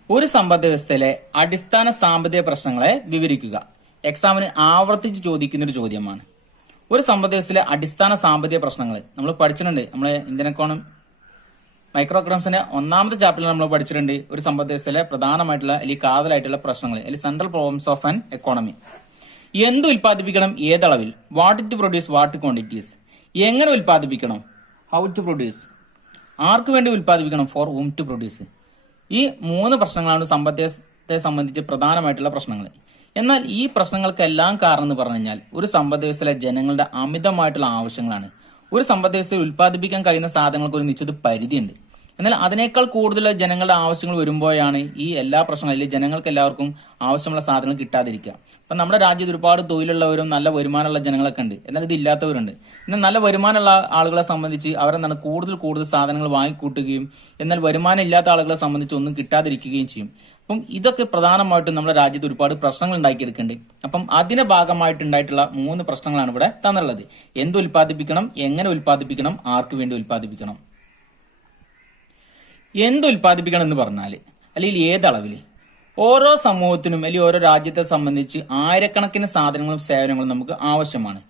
ഒരു സമ്പദ് വ്യവസ്ഥയിലെ അടിസ്ഥാന സാമ്പത്തിക പ്രശ്നങ്ങളെ വിവരിക്കുക. എക്സാമിന് ആവർത്തിച്ച് ചോദിക്കുന്ന ഒരു ചോദ്യമാണ്. ഒരു സമ്പദ് വ്യവസ്ഥയിലെ അടിസ്ഥാന സാമ്പത്തിക പ്രശ്നങ്ങൾ നമ്മൾ പഠിച്ചിട്ടുണ്ട്. നമ്മളെ ഇന്ത്യൻ മൈക്രോ എക്കണോമിക്സിന്റെ 1ാമത്തെ ചാപ്റ്ററിൽ നമ്മൾ പഠിച്ചിട്ടുണ്ട്. ഒരു സമ്പദ് വ്യവസ്ഥയിലെ പ്രധാനമായിട്ടുള്ള അല്ലെങ്കിൽ കാതലായിട്ടുള്ള പ്രശ്നങ്ങൾ അല്ലെങ്കിൽ central problems of an economy. എന്ത് ഉൽപ്പാദിപ്പിക്കണം, ഏതളവിൽ, what to produce, what quantities, എങ്ങനെ ഉൽപ്പാദിപ്പിക്കണം, ഹൗ ടു പ്രൊഡ്യൂസ്, ആർക്ക് വേണ്ടി ഉൽപ്പാദിപ്പിക്കണം, ഫോർ whom ടു പ്രൊഡ്യൂസ്. ഈ 3 പ്രശ്നങ്ങളാണ് സമ്പദ്വ്യവസ്ഥയെ സംബന്ധിച്ച് പ്രധാനമായിട്ടുള്ള പ്രശ്നങ്ങൾ. എന്നാൽ ഈ പ്രശ്നങ്ങൾക്കെല്ലാം കാരണം എന്ന് പറഞ്ഞു കഴിഞ്ഞാൽ ഒരു സമ്പദ്വ്യവസ്ഥയിലെ ജനങ്ങളുടെ അമിതമായിട്ടുള്ള ആവശ്യങ്ങളാണ്. ഒരു സമ്പദ്വ്യവസ്ഥയിൽ ഉൽപ്പാദിപ്പിക്കാൻ കഴിയുന്ന സാധനങ്ങൾക്ക് ഒരു നിശ്ചിത പരിധിയുണ്ട്. എന്നാൽ അതിനേക്കാൾ കൂടുതൽ ജനങ്ങളുടെ ആവശ്യങ്ങൾ വരുമ്പോഴാണ് ഈ എല്ലാ പ്രശ്നങ്ങളും, അല്ലെങ്കിൽ ജനങ്ങൾക്ക് എല്ലാവർക്കും ആവശ്യമുള്ള സാധനങ്ങൾ കിട്ടാതിരിക്കുക. അപ്പൊ നമ്മുടെ രാജ്യത്ത് ഒരുപാട് തൊഴിലുള്ളവരും നല്ല വരുമാനമുള്ള ജനങ്ങളൊക്കെ ഉണ്ട്, എന്നാൽ ഇത് ഇല്ലാത്തവരുണ്ട്. എന്നാൽ നല്ല വരുമാനമുള്ള ആളുകളെ സംബന്ധിച്ച് അവരെന്താണ് കൂടുതൽ സാധനങ്ങൾ വാങ്ങിക്കൂട്ടുകയും എന്നാൽ വരുമാനം ഇല്ലാത്ത ആളുകളെ സംബന്ധിച്ച് ഒന്നും കിട്ടാതിരിക്കുകയും ചെയ്യും. അപ്പം ഇതൊക്കെ പ്രധാനമായിട്ടും നമ്മുടെ രാജ്യത്ത് ഒരുപാട് പ്രശ്നങ്ങൾ ഉണ്ടാക്കിയെടുക്കുന്നുണ്ട്. അപ്പം അതിന്റെ ഭാഗമായിട്ടുണ്ടായിട്ടുള്ള 3 പ്രശ്നങ്ങളാണ് ഇവിടെ തന്നുള്ളത്. എന്ത് ഉൽപ്പാദിപ്പിക്കണം, എങ്ങനെ ഉൽപ്പാദിപ്പിക്കണം, ആർക്ക് വേണ്ടി ഉൽപ്പാദിപ്പിക്കണം. എന്ത് ഉൽപ്പാദിപ്പിക്കണം എന്ന് പറഞ്ഞാൽ, അല്ലെങ്കിൽ ഏതളവിൽ, ഓരോ സമൂഹത്തിനും അല്ലെങ്കിൽ ഓരോ രാജ്യത്തെ സംബന്ധിച്ച് ആയിരക്കണക്കിന് സാധനങ്ങളും സേവനങ്ങളും നമുക്ക് ആവശ്യമാണ്.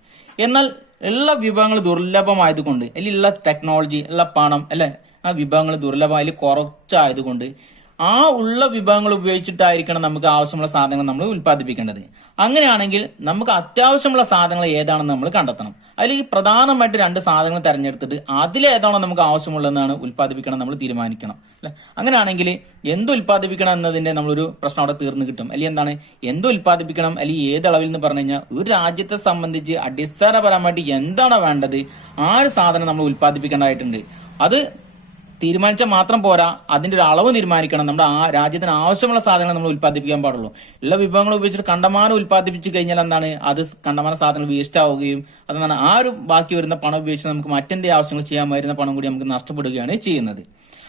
എന്നാൽ ഉള്ള വിഭവങ്ങൾ ദുർലഭമായതുകൊണ്ട്, അല്ലെങ്കിൽ ഉള്ള ടെക്നോളജി, ഉള്ള പണം, അല്ലെ ആ വിഭവങ്ങൾ ദുർലഭമായി കുറച്ചായതുകൊണ്ട് ആ ഉള്ള വിഭവങ്ങൾ ഉപയോഗിച്ചിട്ടായിരിക്കണം നമുക്ക് ആവശ്യമുള്ള സാധനങ്ങൾ നമ്മൾ ഉൽപ്പാദിപ്പിക്കേണ്ടത്. അങ്ങനെയാണെങ്കിൽ നമുക്ക് അത്യാവശ്യമുള്ള സാധനങ്ങൾ ഏതാണെന്ന് നമ്മൾ കണ്ടെത്തണം. അതിൽ ഈ പ്രധാനമായിട്ട് 2 സാധനങ്ങൾ തെരഞ്ഞെടുത്തിട്ട് അതിലേതാണോ നമുക്ക് ആവശ്യമുള്ളതെന്നാണ് ഉൽപ്പാദിപ്പിക്കണം നമ്മൾ തീരുമാനിക്കണം, അല്ലെ. അങ്ങനെയാണെങ്കിൽ എന്ത് ഉൽപ്പാദിപ്പിക്കണം എന്നതിന്റെ നമ്മളൊരു പ്രശ്നം അവിടെ തീർന്നു കിട്ടും. അല്ലെങ്കിൽ എന്താണ് എന്ത് ഉൽപ്പാദിപ്പിക്കണം, അല്ലെങ്കിൽ ഏതളവിൽ എന്ന് പറഞ്ഞു കഴിഞ്ഞാൽ ഒരു രാജ്യത്തെ സംബന്ധിച്ച് അടിസ്ഥാനപരമായിട്ട് എന്താണോ വേണ്ടത് ആ ഒരു സാധനം നമ്മൾ ഉൽപ്പാദിപ്പിക്കേണ്ടതായിട്ടുണ്ട്. അത് തീരുമാനിച്ചാൽ മാത്രം പോരാ, അതിന്റെ ഒരു അളവ് തീരുമാനിക്കണം. നമ്മുടെ ആ രാജ്യത്തിന് ആവശ്യമുള്ള സാധനങ്ങൾ നമ്മൾ ഉൽപ്പാദിപ്പിക്കാൻ പാടുള്ളൂ. ഉള്ള വിഭവങ്ങൾ ഉപയോഗിച്ചിട്ട് കണ്ടമാനം ഉൽപ്പാദിപ്പിച്ചു കഴിഞ്ഞാൽ എന്താണ് അത് കണ്ടമാന സാധനങ്ങൾ വേസ്റ്റ് ആവുകയും അതെന്താണ് ആ ഒരു ബാക്കി വരുന്ന പണം ഉപയോഗിച്ച് നമുക്ക് മറ്റെന്തെങ്കിലും ആവശ്യങ്ങൾ ചെയ്യാൻ വരുന്ന പണം കൂടി നമുക്ക് നഷ്ടപ്പെടുകയാണ് ചെയ്യുന്നത്.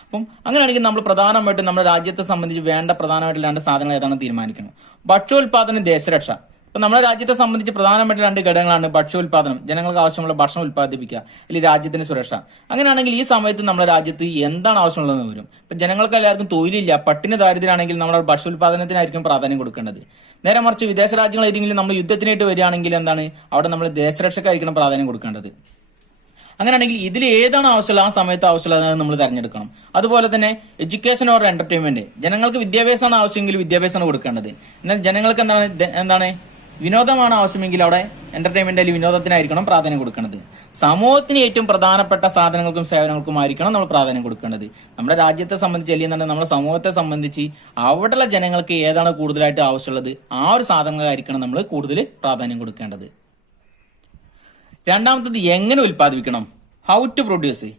അപ്പം അങ്ങനെയാണെങ്കിൽ നമ്മൾ പ്രധാനമായിട്ടും നമ്മുടെ രാജ്യത്തെ സംബന്ധിച്ച് വേണ്ട പ്രധാനമായിട്ടുള്ള 2 സാധനങ്ങൾ ഏതാണെന്ന് തീരുമാനിക്കണം. ഭക്ഷ്യോൽപാദനം, ദേശരക്ഷ. ഇപ്പൊ നമ്മുടെ രാജ്യത്തെ സംബന്ധിച്ച് പ്രധാനമായിട്ട് 2 ഘടകങ്ങളാണ് ഭക്ഷ്യോൽപാദനം, ജനങ്ങൾക്ക് ആവശ്യമുള്ള ഭക്ഷണം ഉൽപ്പാദിപ്പിക്കുക, അല്ലെങ്കിൽ രാജ്യത്തിന്റെ സുരക്ഷ. അങ്ങനെയാണെങ്കിൽ ഈ സമയത്ത് നമ്മുടെ രാജ്യത്ത് എന്താണ് ആവശ്യമുള്ളതെന്ന് വരും. ഇപ്പൊ ജനങ്ങൾക്ക് എല്ലാവർക്കും തൊഴിലില്ല, പട്ടിണി ദാരിദ്ര്യമാണെങ്കിൽ നമ്മുടെ ഭക്ഷ്യോൽപാദനത്തിനായിരിക്കും പ്രാധാന്യം കൊടുക്കേണ്ടത്. നേരെ മറിച്ച് വിദേശ രാജ്യങ്ങൾ ഏതെങ്കിലും നമ്മൾ യുദ്ധത്തിനായിട്ട് വരികയാണെങ്കിൽ എന്താണ് അവിടെ നമ്മൾ ദേശരക്ഷക്കായിരിക്കണം പ്രാധാന്യം കൊടുക്കേണ്ടത്. അങ്ങനെയാണെങ്കിൽ ഇതിൽ ഏതാണ് ആവശ്യമുള്ള ആ സമയത്ത് ആവശ്യമുള്ളത് നമ്മൾ തെരഞ്ഞെടുക്കണം. അതുപോലെ തന്നെ എഡ്യൂക്കേഷൻ ഓർ എന്റർടൈൻമെന്റ്, ജനങ്ങൾക്ക് വിദ്യാഭ്യാസമാണ് ആവശ്യമെങ്കിൽ വിദ്യാഭ്യാസമാണ് കൊടുക്കേണ്ടത്. എന്നാൽ ജനങ്ങൾക്ക് എന്താണ് വിനോദമാണ് ആവശ്യമെങ്കിൽ അവിടെ എന്റർടൈൻമെന്റ് അല്ലെങ്കിൽ വിനോദത്തിനായിരിക്കണം പ്രാധാന്യം കൊടുക്കേണ്ടത്. സമൂഹത്തിന് ഏറ്റവും പ്രധാനപ്പെട്ട സാധനങ്ങൾക്കും സേവനങ്ങൾക്കും ആയിരിക്കണം നമ്മൾ പ്രാധാന്യം കൊടുക്കേണ്ടത്. നമ്മുടെ രാജ്യത്തെ സംബന്ധിച്ച് അല്ലെങ്കിൽ നമ്മുടെ സമൂഹത്തെ സംബന്ധിച്ച് അവിടെയുള്ള ജനങ്ങൾക്ക് ഏതാണ് കൂടുതലായിട്ട് ആവശ്യമുള്ളത് ആ ഒരു സാധനങ്ങളായിരിക്കണം നമ്മൾ കൂടുതൽ പ്രാധാന്യം കൊടുക്കേണ്ടത്. രണ്ടാമത്തത് എങ്ങനെ ഉൽപ്പാദിപ്പിക്കണം, ഹൗ ടു പ്രൊഡ്യൂസ്.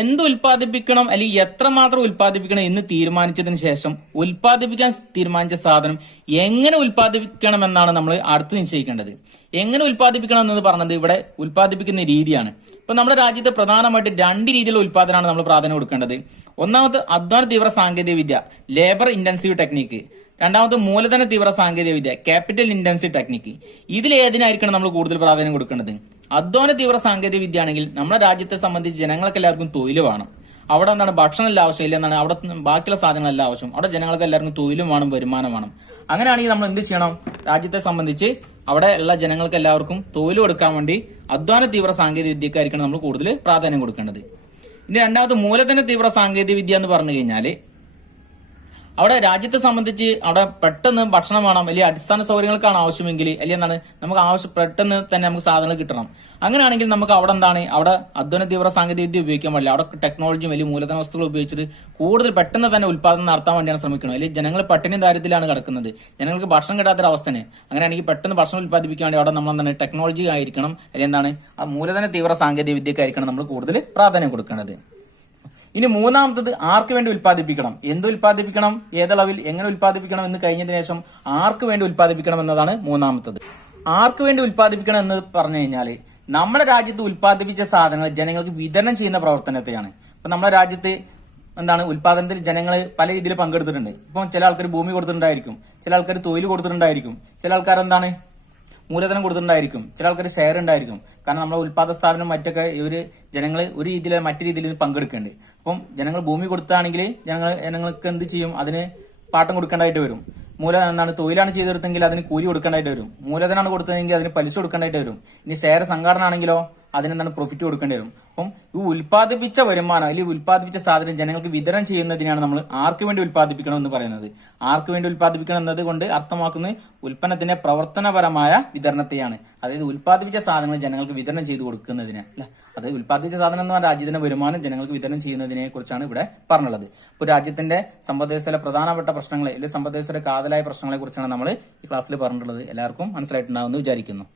എന്ത് ഉൽപ്പാദിപ്പിക്കണം അല്ലെങ്കിൽ എത്രമാത്രം ഉൽപ്പാദിപ്പിക്കണം എന്ന് തീരുമാനിച്ചതിന് ശേഷം ഉൽപ്പാദിപ്പിക്കാൻ തീരുമാനിച്ച സാധനം എങ്ങനെ ഉൽപ്പാദിപ്പിക്കണം എന്നാണ് നമ്മൾ അടുത്ത് നിശ്ചയിക്കേണ്ടത്. എങ്ങനെ ഉൽപ്പാദിപ്പിക്കണം എന്നത് പറഞ്ഞത് ഇവിടെ ഉൽപ്പാദിപ്പിക്കുന്ന രീതിയാണ്. ഇപ്പൊ നമ്മുടെ രാജ്യത്ത് പ്രധാനമായിട്ട് 2 രീതിയിലുള്ള ഉൽപ്പാദനമാണ് നമ്മൾ പ്രാധാന്യം കൊടുക്കേണ്ടത്. ഒന്നാമത് അധ്വാന തീവ്ര സാങ്കേതിക വിദ്യ, ലേബർ ഇന്റൻസീവ് ടെക്നിക്ക്. രണ്ടാമത് മൂലധന തീവ്ര സാങ്കേതിക വിദ്യ, ക്യാപിറ്റൽ ഇന്റൻസീവ് ടെക്നിക്ക്. ഇതിലേതിനായിരിക്കണം നമ്മൾ കൂടുതൽ പ്രാധാന്യം കൊടുക്കേണ്ടത്? അധ്വാന തീവ്ര സാങ്കേതിക വിദ്യ ആണെങ്കിൽ നമ്മുടെ രാജ്യത്തെ സംബന്ധിച്ച് ജനങ്ങൾക്ക് എല്ലാവർക്കും തൊഴിൽ വേണം. അവിടെ എന്താണ് ഭക്ഷണമെല്ലാം ആവശ്യമില്ല എന്നാണ്, അവിടെ ബാക്കിയുള്ള സാധനങ്ങളെല്ലാം ആവശ്യം. അവിടെ ജനങ്ങൾക്ക് എല്ലാവർക്കും തൊഴിലും വേണം, വരുമാനം വേണം. അങ്ങനെയാണെങ്കിൽ നമ്മൾ എന്ത് ചെയ്യണം? രാജ്യത്തെ സംബന്ധിച്ച് അവിടെ ഉള്ള ജനങ്ങൾക്ക് എല്ലാവർക്കും തൊഴിൽ കൊടുക്കാൻ വേണ്ടി അധ്വാന തീവ്ര സാങ്കേതിക വിദ്യക്കായിരിക്കണം നമ്മൾ കൂടുതൽ പ്രാധാന്യം കൊടുക്കേണ്ടത്. ഇനി രണ്ടാമത് മൂലധന തീവ്ര സാങ്കേതിക വിദ്യ എന്ന് പറഞ്ഞു കഴിഞ്ഞാല് അവിടെ രാജ്യത്തെ സംബന്ധിച്ച് അവിടെ പെട്ടെന്ന് ഭക്ഷണം വേണം, അല്ലെങ്കിൽ അടിസ്ഥാന സൗകര്യങ്ങൾക്കാണ് ആവശ്യമെങ്കിൽ, അല്ലെങ്കിൽ എന്താണ് നമുക്ക് പെട്ടെന്ന് തന്നെ നമുക്ക് സാധനങ്ങൾ കിട്ടണം. അങ്ങനെയാണെങ്കിൽ നമുക്ക് അവിടെ അവിടെ അധ്വാന തീവ്ര സാങ്കേതിക വിദ്യ ഉപയോഗിക്കാൻ പാടില്ല. അവിടെ ടെക്നോളജിയും വലിയ മൂലധന വസ്തുക്കൾ ഉപയോഗിച്ചിട്ട് കൂടുതൽ പെട്ടെന്ന് തന്നെ ഉൽപ്പാദനം നടത്താൻ വേണ്ടിയാണ് ശ്രമിക്കുന്നത്. അല്ലെങ്കിൽ ജനങ്ങൾ പട്ടിണി ദാരിദ്ര്യത്തിലാണ് കിടക്കുന്നത്, ജനങ്ങൾക്ക് ഭക്ഷണം കിട്ടാത്തൊരവസ്ഥയാണ്. അങ്ങനെയാണെങ്കിൽ പെട്ടെന്ന് ഭക്ഷണം ഉൽപ്പാദിപ്പിക്കാൻ വേണ്ടി അവിടെ നമ്മൾ എന്താണ് ടെക്നോളജി ആയിരിക്കണം, അല്ലെങ്കിൽ എന്താണ് ആ മൂലധന തീവ്ര സാങ്കേതിക വിദ്യക്കായിരിക്കണം നമ്മൾ കൂടുതൽ പ്രാധാന്യം കൊടുക്കേണ്ടത്. ഇനി മൂന്നാമത്തത് ആർക്ക് വേണ്ടി ഉൽപ്പാദിപ്പിക്കണം, എന്ത് ഉൽപ്പാദിപ്പിക്കണം, ഏതളവിൽ, എങ്ങനെ ഉൽപ്പാദിപ്പിക്കണം എന്ന് കഴിഞ്ഞതിന് ശേഷം ആർക്ക് വേണ്ടി ഉൽപ്പാദിപ്പിക്കണം എന്നതാണ് മൂന്നാമത്തത്. ആർക്ക് വേണ്ടി ഉൽപ്പാദിപ്പിക്കണം എന്ന് പറഞ്ഞു കഴിഞ്ഞാൽ നമ്മുടെ രാജ്യത്ത് ഉൽപ്പാദിപ്പിച്ച സാധനങ്ങൾ ജനങ്ങൾക്ക് വിതരണം ചെയ്യുന്ന പ്രവർത്തനത്തെയാണ്. ഇപ്പൊ നമ്മുടെ രാജ്യത്ത് എന്താണ് ഉൽപ്പാദനത്തിൽ ജനങ്ങൾ പല രീതിയിൽ പങ്കെടുത്തിട്ടുണ്ട്. ഇപ്പം ചില ആൾക്കാർ ഭൂമി കൊടുത്തിട്ടുണ്ടായിരിക്കും, ചില ആൾക്കാർ തൊഴിൽ കൊടുത്തിട്ടുണ്ടായിരിക്കും, ചില ആൾക്കാർ എന്താണ് മൂലധനം കൊടുത്തിട്ടുണ്ടായിരിക്കും, ചില ആൾക്കാർ ഷെയർ ഉണ്ടായിരിക്കും. കാരണം നമ്മുടെ ഉൽപ്പാദന സ്ഥാപനം മറ്റൊക്കെ ജനങ്ങൾ ഒരു രീതിയിൽ മറ്റു രീതിയിൽ പങ്കെടുക്കുന്നുണ്ട്. അപ്പം ജനങ്ങൾ ഭൂമി കൊടുത്താണെങ്കിൽ ജനങ്ങൾക്ക് എന്ത് ചെയ്യും? അതിന് പാട്ടം കൊടുക്കേണ്ടതായിട്ട് വരും. എന്താണ് തൊഴിലാണ് ചെയ്തെടുത്തെങ്കിൽ അതിന് കൂലി കൊടുക്കേണ്ടതായിട്ട് വരും. മൂലധനമാണ് കൊടുത്തതെങ്കിൽ അതിന് പലിശ കൊടുക്കേണ്ടതായിട്ട് വരും. ഇനി ഷെയർ സംഘടന ആണെങ്കിലോ അതിനെന്താണ് പ്രോഫിറ്റ് കൊടുക്കേണ്ടി വരും. അപ്പം ഈ ഉൽപ്പാദിപ്പിച്ച വരുമാനം അല്ലെങ്കിൽ ഉൽപ്പാദിപ്പിച്ച സാധനം ജനങ്ങൾക്ക് വിതരണം ചെയ്യുന്നതിനാണ് നമ്മൾ ആർക്ക് വേണ്ടി ഉൽപ്പാദിപ്പിക്കണം എന്ന് പറയുന്നത്. ആർക്ക് വേണ്ടി ഉൽപ്പാദിപ്പിക്കണം എന്നത് കൊണ്ട് അർത്ഥമാക്കുന്നത് ഉൽപ്പന്നത്തിന്റെ പ്രവർത്തനപരമായ വിതരണത്തെയാണ്. അതായത് ഉൽപ്പാദിപ്പിച്ച സാധനങ്ങൾ ജനങ്ങൾക്ക് വിതരണം ചെയ്ത് കൊടുക്കുന്നതിന് അല്ലെ. അതായത് ഉൽപ്പാദിപ്പിച്ച സാധനം എന്ന് പറഞ്ഞാൽ രാജ്യത്തിന്റെ വരുമാനം ജനങ്ങൾക്ക് വിതരണം ചെയ്യുന്നതിനെ കുറിച്ചാണ് ഇവിടെ പറഞ്ഞുള്ളത്. ഇപ്പോൾ രാജ്യത്തിന്റെ സമ്പദ് വ്യവസ്ഥയിലെ പ്രധാനപ്പെട്ട പ്രശ്നങ്ങളെ അല്ലെങ്കിൽ സമ്പദ് വ്യവസ്ഥയിലെ കാതലായ പ്രശ്നങ്ങളെ കുറിച്ചാണ് നമ്മൾ ഈ ക്ലാസ്സിൽ പറഞ്ഞിട്ടുള്ളത്. എല്ലാവർക്കും മനസ്സിലായിട്ടുണ്ടാവുമെന്ന് വിചാരിക്കുന്നു.